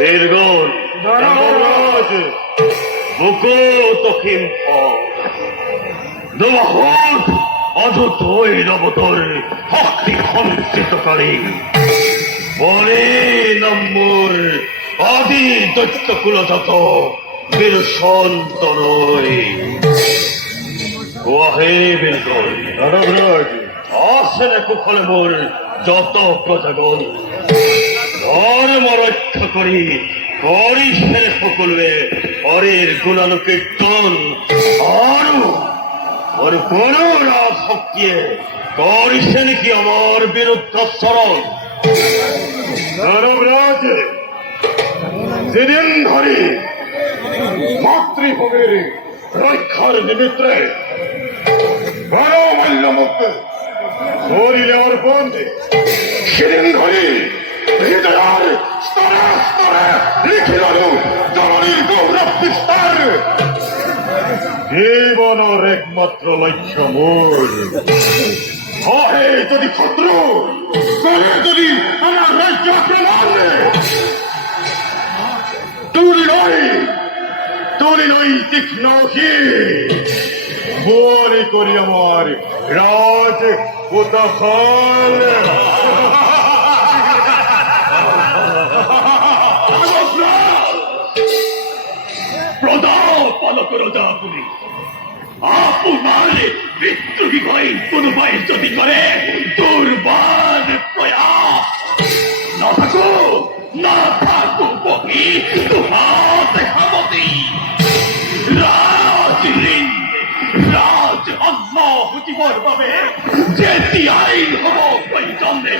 বীরগণ ধর্মরাজ বুকু তখিম দোহত অযুত ঐরবতর শক্তি সঞ্চিতকারী বলে নম্বর আদি দৈত্য কুলজাত বীর সন্তরয় ওহে বীরগণ ধর্মরাজ আসেন কুফলে মোর যত প্রজাগণ ধর্ম রক্ষা করি করি ফের সকলবে হরের গুণানুকীর্তন আর কোন রাজ শক্তিয়ে করিছেন কি আমার বিরুদ্ধাচরণ ধর্মরাজ যেদিন ধরে মাতৃভূমির রক্ষার নিমিত্তে বড় মূল্যমুক্ত শরীরে অর্পণ সেদিন ধরে হৃদয়ের স্তরে স্তরে লিখিল জননীর গৌরব বিস্তার জীবনের একমাত্র লক্ষ্য মোর হয় যদি শত্রু তবে যদি আমার রাজ্য আক্রমণ তুলি নই তীক্ষ্ণ বলি করি আমার রাজ উদাহরণ আপনি আপনার মৃত্যুকে ভয় কোন ভয় যদি করে দুর্বার প্রয়াস না থাকো বহি তোমার হামতি রাজ আল্লাহ জীবন পাবে যেতিয়াই হব প্রয়োজনে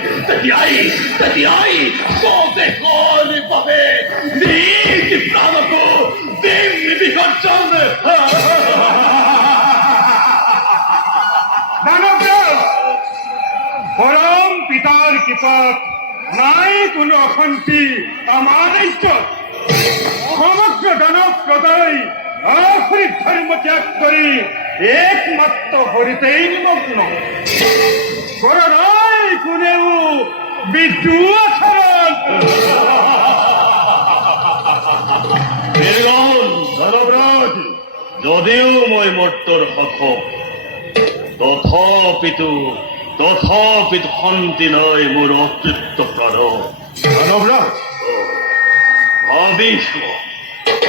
তেতিয়াই সদে করে পাবে নিজ প্রাণক দিন বিসর্জন পরম পিতার কৃপা নাই কোনো অশান্তি আমার ইজ্জত সমগ্র দানব প্রদায় আখরি ধর্ম ত্যাগ করি একমাত্র হরিতেই নিমগ্ন করোনাই কোনেও বিদ্যু আচরণ ধর্মরাজ যদিও মই মৰ্তৰ হক তথাপিতো শান্তি নাই মোৰ অতৃপ্ত প্ৰাণ মানৱৰাজ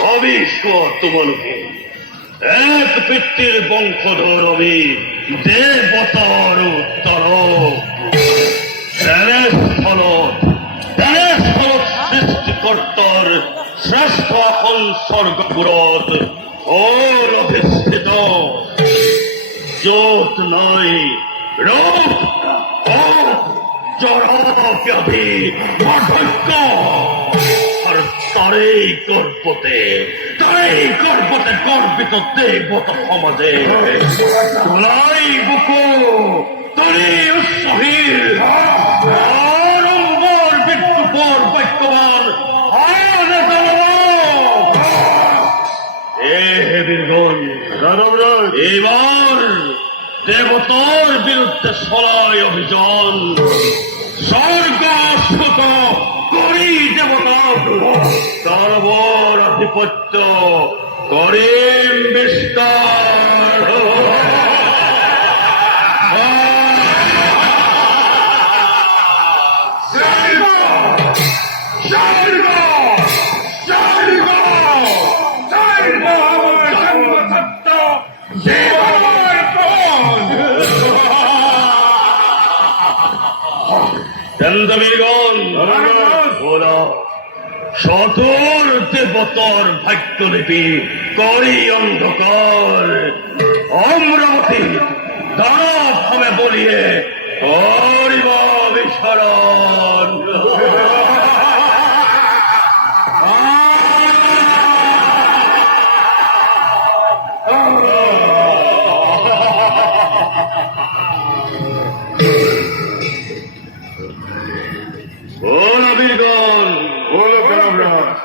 ভাবিছ তোমালোকে এক পিতৃৰ বংশধৰ আমি দেৱতাৰ উত্তৰ তেনেস্থলত সৃষ্টিকৰ্তাৰ শ্ৰেষ্ঠ আসন স্বৰ্গপুৰত হল অধিষ্ঠিত য'ত নাই ৰোগ জড়ব্যাধি বাৰ্ধক্য আৰু তাৰেই গৰ্ভতে গৰ্বিত দেৱতা সমাজে তোলাই বুকু তৰি উচ্চহীৰ আড়ম্বৰ বিদ্যুপৰ বাক্যবান এইবার দেবতার বিরুদ্ধে সরাই অভিযান স্বর্গ সুত করি দেবতা তার বর আধিপত্য করিম বিস্তার সতর দেবতার ভাগ্যলিপি করি অন্ধকার অমরাবতী দানব হবে বলিয়ে করিব বিস্মরণ বলো বীরগণ, বলো ধর্মরাজ।